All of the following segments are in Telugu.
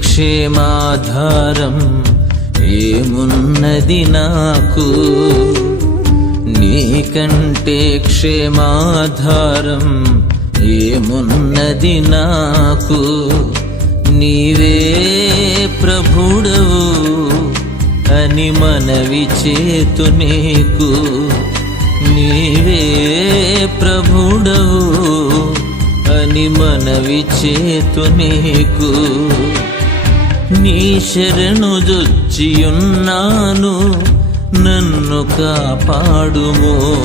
క్షేమాధారం ఏమున్నది నాకు? నీకంటే క్షేమాధారం ఏమున్నది నాకు? నీవే ప్రభుడవు అని మనవి చేతు నీకు. నీవే ప్రభుడవు అని మనవి చేతు నీకు. నీ శరణు జొచ్చియున్నాను నన్ను కాపాడుమో.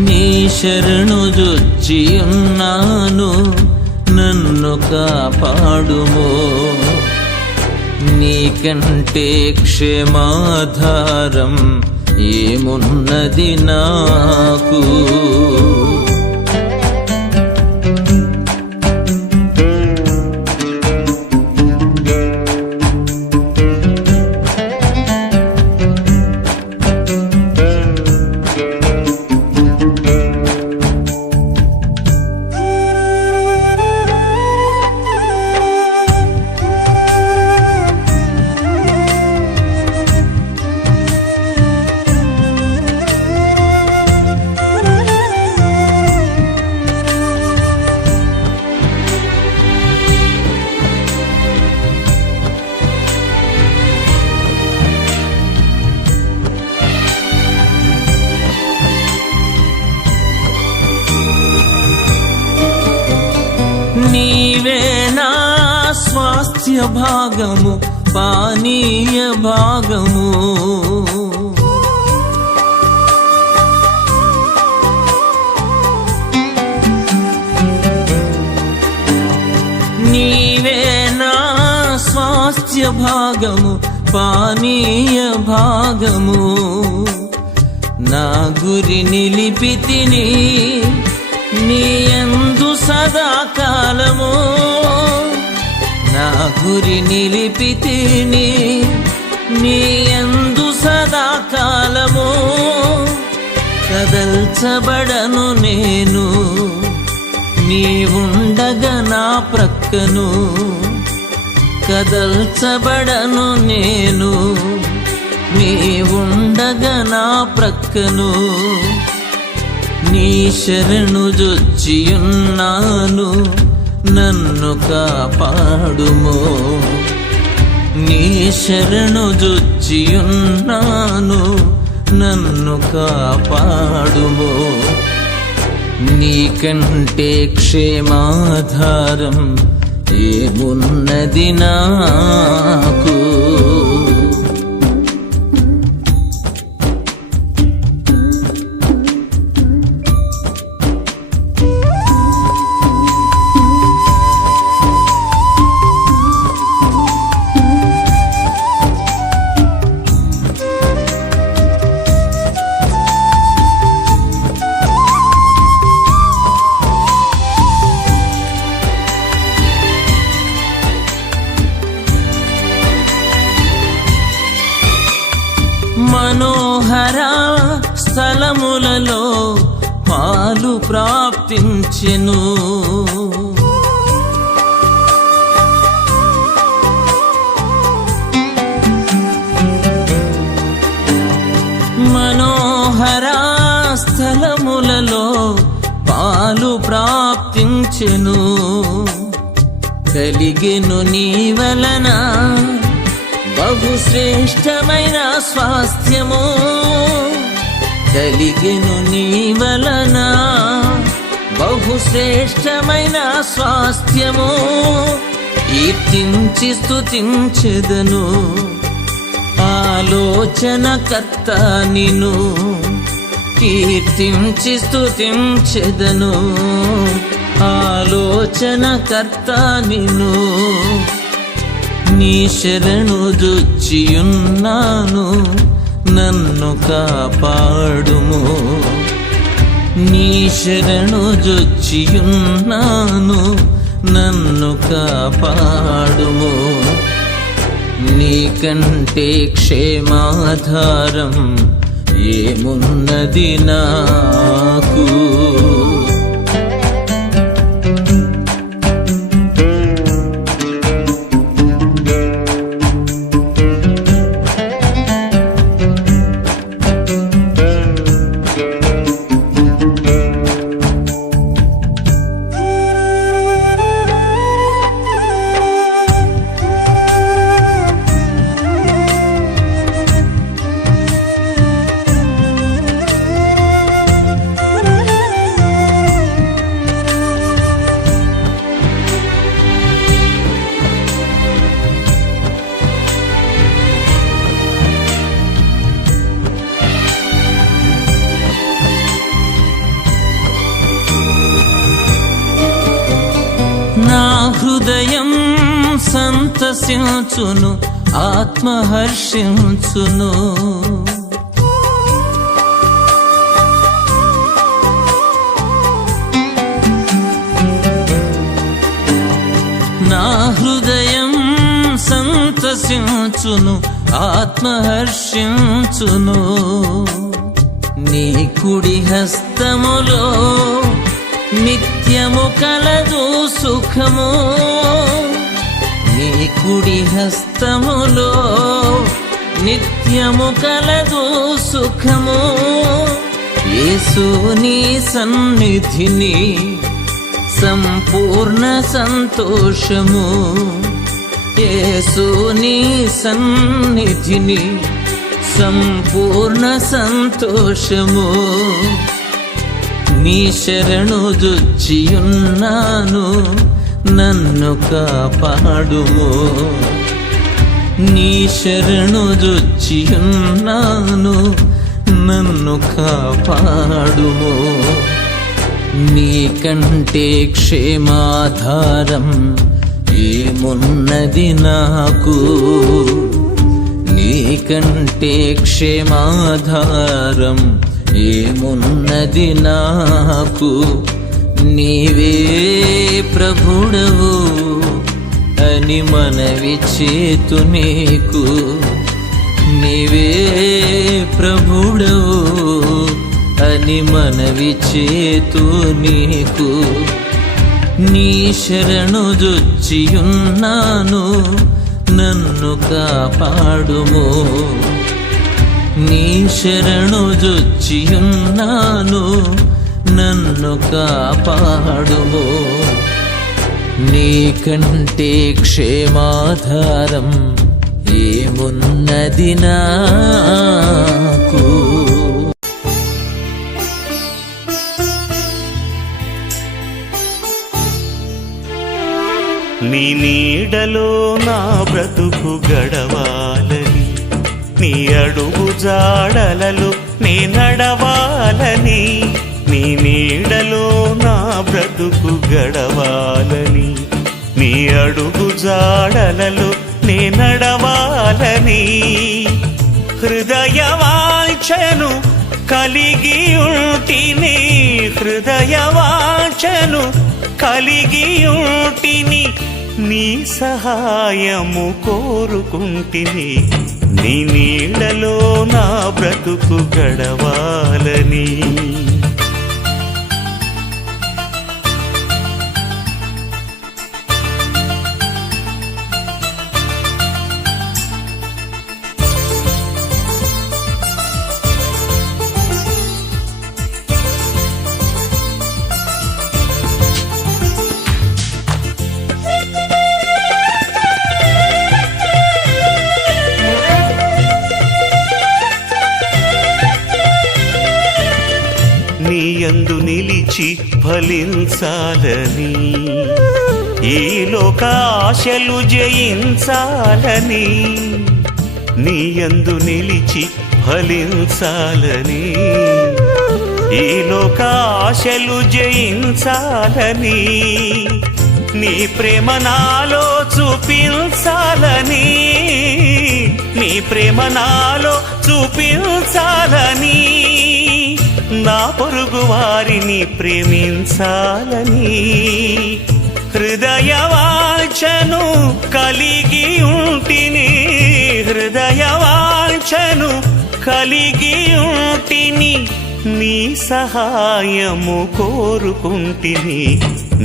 నీ శరణు జొచ్చియున్నాను నన్ను కాపాడుమో. నీకంటే క్షేమాధారం ఏమున్నది నాకు? భాగము పానీయ భాగము. నీవే నా స్వాస్థ్య భాగము పానీయ భాగము. నా గురి నిలిపితిని నీయందు సదాకాలము. నా గురి నిలిపితిని నీయందు సదాకాలము కదల్చబడను నేను. నీవుండగా నా ప్రక్కను కదల్చబడను నేను. నీవుండగా నా ప్రక్కను నీ శరణు జొచ్చియున్నాను. నన్ను కాపాడుమో. నీ శరణు జొచ్చియున్నాను నన్ను కాపాడుమో. నీకంటే క్షేమాధారం ఏమున్నది నాకు? ధరా స్థలములలో పాలు ప్రాప్తించెను. మనోహరా స్థలములలో పాలు ప్రాప్తించెను. కలిగెను నీ వలన బహుశ్రేష్టమైన స్వాస్థ్యము కలిగెను నీ వలన. బహుశ్రేష్టమైన స్వాస్థ్యము కీర్తించి ఆలోచన ఆలోచనకర్త నిను కీర్తించి ఆలోచన ఆలోచనకర్త నిను నీ శరణు దొచ్చియున్నాను నన్ను కాపాడుము. నీ శరణు దొచ్చియున్నాను నన్ను కాపాడుము. నీకంటే క్షేమాధారం ఏమున్నది నాకు? హృదయం సంతసించును ఆత్మహర్షించును. నా హృదయం సంతసించును ఆత్మహర్షించును. నీ కుడి హస్తములో నిత్యము కలదు సుఖము. నీ కుడి హస్తములో నిత్యము కలదు సుఖము. యేసు నీ సన్నిధిని సంపూర్ణ సంతోషము. యేసు నీ సన్నిధిని సంపూర్ణ సంతోషము. నీ శరణు జొచ్చియున్నాను నన్ను కాపాడుము. నీ శరణు జొచ్చియున్నాను నన్ను కాపాడుము. నీకంటే క్షేమాధారం ఏమున్నది నాకు? నీకంటే క్షేమాధారం ఏమున్నది నాకు? నీవే ప్రభుడవు అని మనవి చేతు నీకు. నీవే ప్రభుడవు అని మనవి చేతు నీకు. నీ శరణు జొచ్చియున్నాను నన్ను కాపాడుము. నీ శరణు జొచ్చియున్నాను నన్ను కాపాడుము. నీకంటే క్షేమాధారం ఏమున్నది నాకు? నీ నీడలో నా బ్రతుకు గడవాలి. నీ అడుగు జాడలలు నీ నడవాలని నీ నీడలో నా బ్రతుకు గడవాలని నీ అడుగు జాడలలు నీ నడవాలని. హృదయవాంఛను కలిగి ఉంటిని హృదయవాంఛను కలిగి ఉంటిని నీ సహాయము కోరుకుంటిని. నీ నీళ్ళలో నా బ్రతుకు గడవాలని. యందు నిలిచి ఫలించాలని. ఈ లోక ఆశలు జయించాలని. నీ యందు నిలిచి ఫలించాలని. ఈ లోక ఆశలు జయించాలని. నీ ప్రేమ నాలో చూపించాలని. నీ ప్రేమ నాలో చూపించాలని. నా పొరుగు వారిని ప్రేమించాలని హృదయవాంఛను కలిగి ఉంటిని హృదయవాంఛను కలిగి ఉంటిని నీ సహాయము కోరుకుంటిని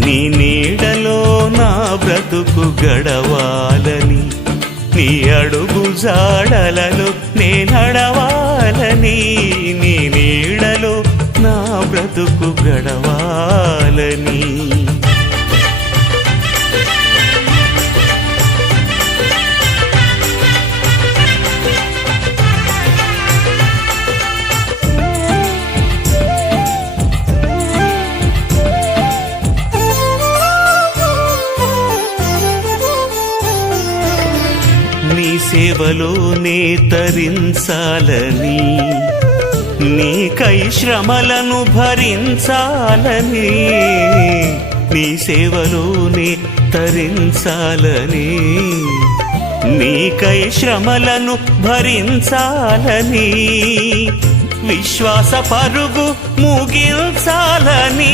నీ నీడలో నా బ్రతుకు గడవాలని నీ అడుగు జాడలలో నేనడవాలని బ్రతుకు గడవాలని. నీ సేవలోనే తరించాలని. నీకై శ్రమలను భరించాలని నీ సేవలోనే తరించాలని నీకై శ్రమలను భరించాలని విశ్వాస పరుగు ముగించాలని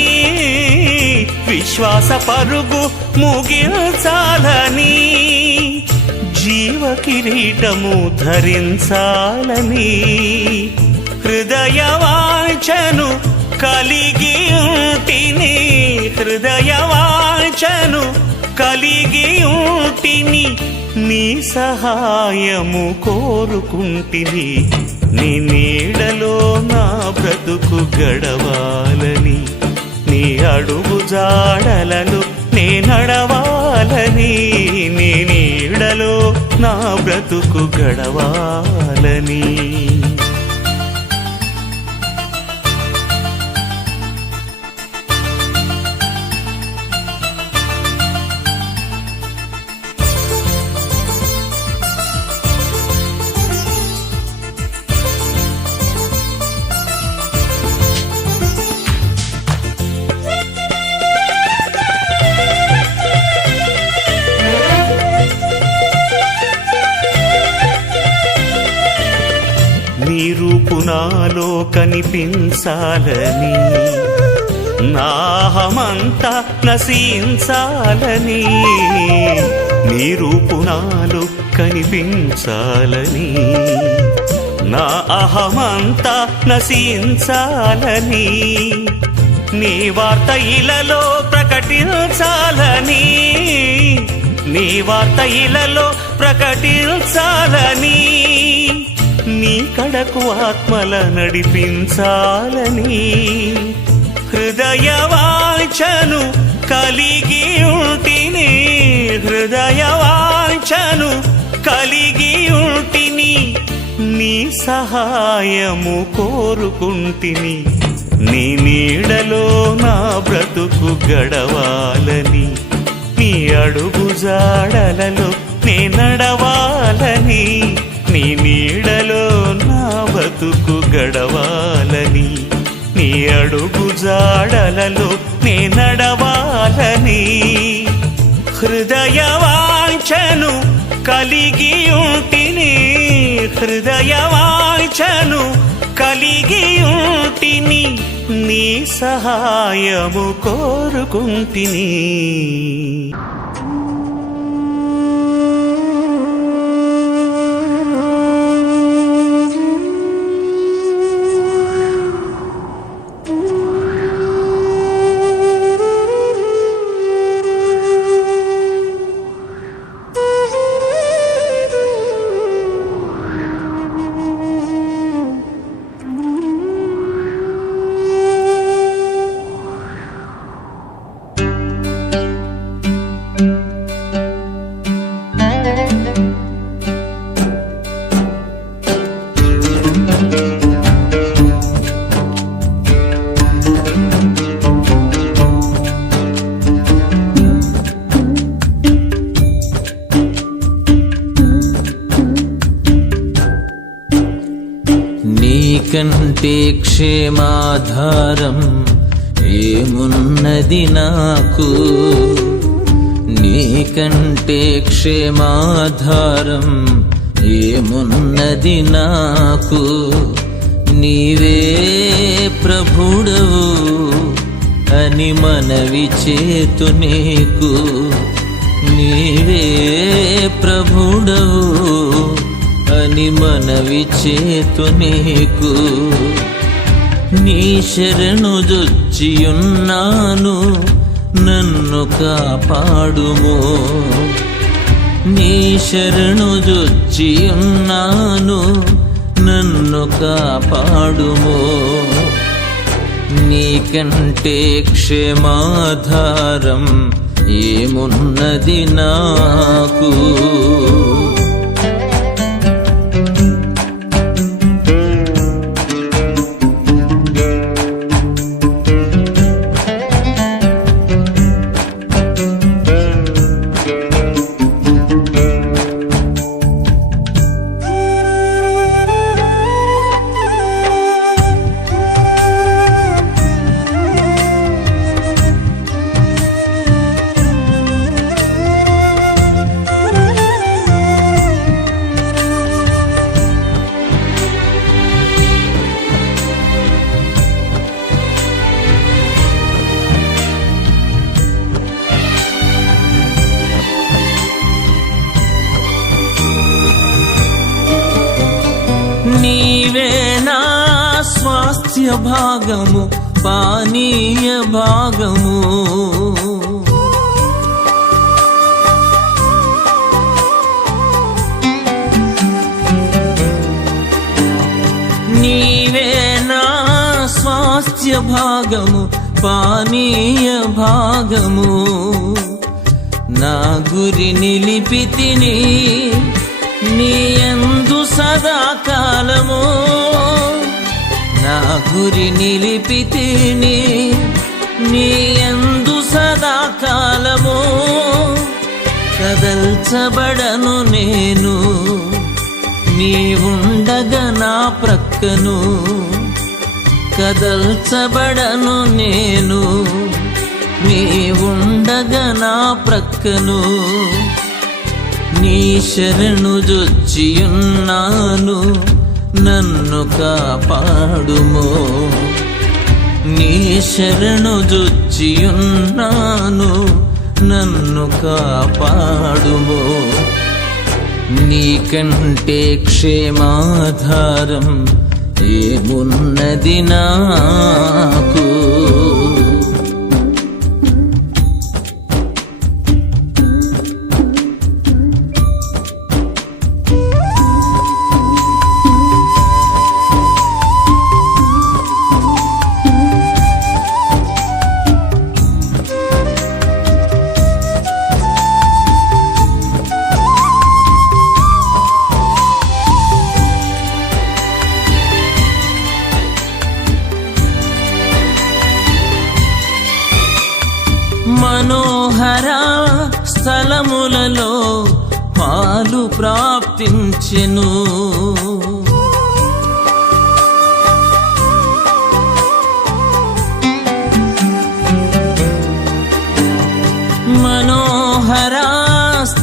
విశ్వాస పరుగు ముగించాలని జీవ కిరీటము ధరించాలని హృదయవాంఛను కలిగి ఉంటిని హృదయవాంఛను కలిగి ఉంటిని నీ సహాయము కోరుకుంటిని. నీ నీడలో నా బ్రతుకు గడవాలని నీ అడుగు జాడలలో నే నడవాలని నీ నీడలో నా బ్రతుకు గడవాలని. కనిపించాలని నాహమంతా నశించాలని నీ రూపు కనిపించాలని నా అహమంతా నశించాలని నీ వార్త ఇలలో ప్రకటించాలని నీ వార్త ఇలలో ప్రకటించాలని కడకు ఆత్మల నడిపించాలని. హృదయవాంఛను కలిగి ఉంటిని హృదయవాంఛను కలిగి ఉంటిని నీ సహాయము కోరుకుంటిని. నీ నీడలో నా బ్రతుకు గడవాలని. నీ అడుగు జాడలలో నే నడవాలని. నీ నీడలో నా బతుకు గడవాలని నీ అడుగు జాడలలో నే నడవాలని. హృదయవాంఛను కలిగి ఉంటిని హృదయవాంఛను కలిగి ఉంటిని నీ సహాయము కోరుకుంటిని. క్షేమాధారం ఏమున్నది నాకు? నీకంటే క్షేమాధారం ఏమున్నది నాకు? నీవే ప్రభుడవు అని మనవి చేతు నీకు. నీవే ప్రభుడవు అని మనవి చేతు నీకు. నీ శరణు జొచ్చియున్నాను నన్ను కాపాడుము. నీ శరణు జొచ్చియున్నాను నన్ను కాపాడుము. నీకంటే క్షేమాధారం ఏమున్నది నాకు? మత్స్య భాగము పానీయ భాగము. నీవే నా స్వాస్థ్య భాగము పానీయ భాగము. నా గురి నిలిపితిని నీయందు సదాకాలము. గురి నీ ఎందు సదాకాలము కదల్చబడను నేను. నీ ఉండగా నా ప్రక్కను కదల్చబడను నేను. నీ ఉండగా నా ప్రక్కను నీ శరణు జొచ్చియున్నాను. నన్ను కాపాడుమో. నీ శరణు జొచ్చియున్నాను నన్ను కాపాడుమో. నీకంటే క్షేమాధారం ఏమున్నది నాకు?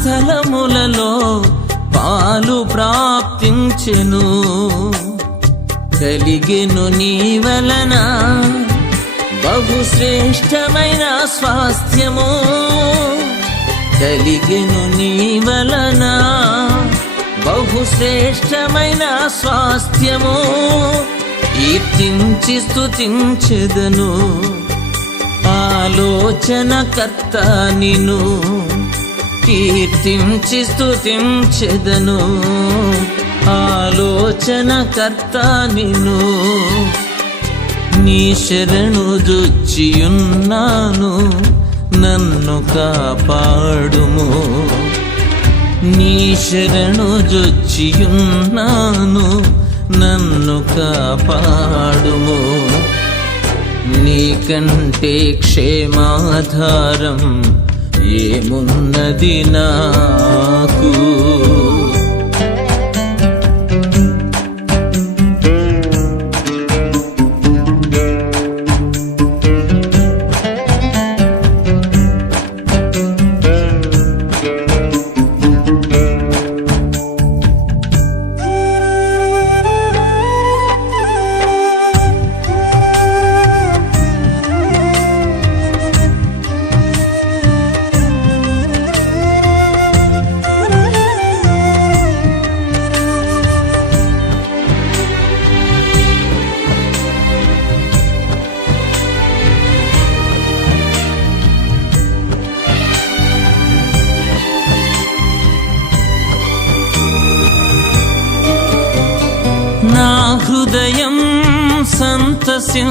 స్థలములలో పాలు ప్రాప్తించెను. కలిగెను నీ వలన బహుశ్రేష్టమైన స్వాస్థ్యము. కలిగెను నీ వలన బహుశ్రేష్టమైన స్వాస్థ్యము. కీర్తించి ఆలోచన ఆలోచనకర్త నిను కీర్తించి స్థుతించెదను ఆలోచన కర్త నిను నీ శరణు దుచ్చియున్నాను నన్ను కాపాడుము. నీ శరణు జొచ్చియున్నాను. నన్ను కాపాడుము. నీకంటే క్షేమాధారం ఏమున్నది నాకు?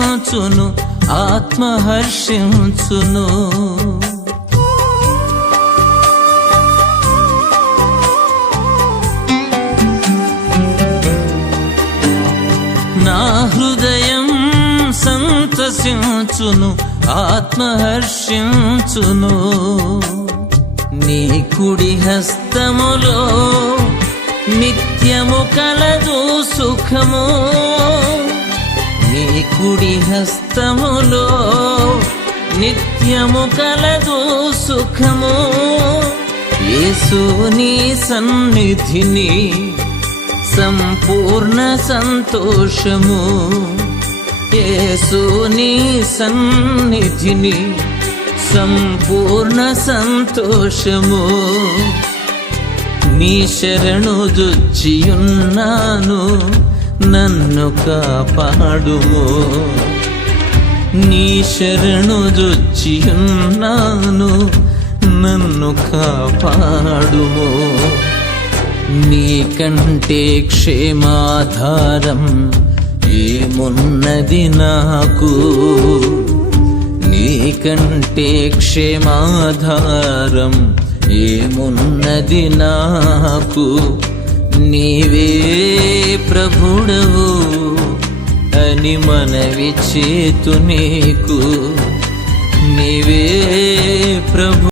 సంతసించును ఆత్మహర్షించును. నా హృదయం సంతసించును ఆత్మహర్షించును. నీ కుడి హస్తములో నిత్యము కలదు సుఖము. కుడి హస్తములో నిత్యము కలదు సుఖము. యేసు నీ సన్నిధిని సంపూర్ణ సంతోషము. యేసు నీ సన్నిధిని సంపూర్ణ సంతోషము. నీ శరణు ఉన్నాను నన్ను కాపాడుము నీ శరణు జొచ్చి ఉన్నాను నన్ను కాపాడుము నీకంటే క్షేమాధారం ఏమున్నది నాకు? నీకంటే క్షేమాధారం ఏమున్నది నాకు? నీవే ప్రభుడవు అని మనవి చేతు నీకు. నీవే ప్రభు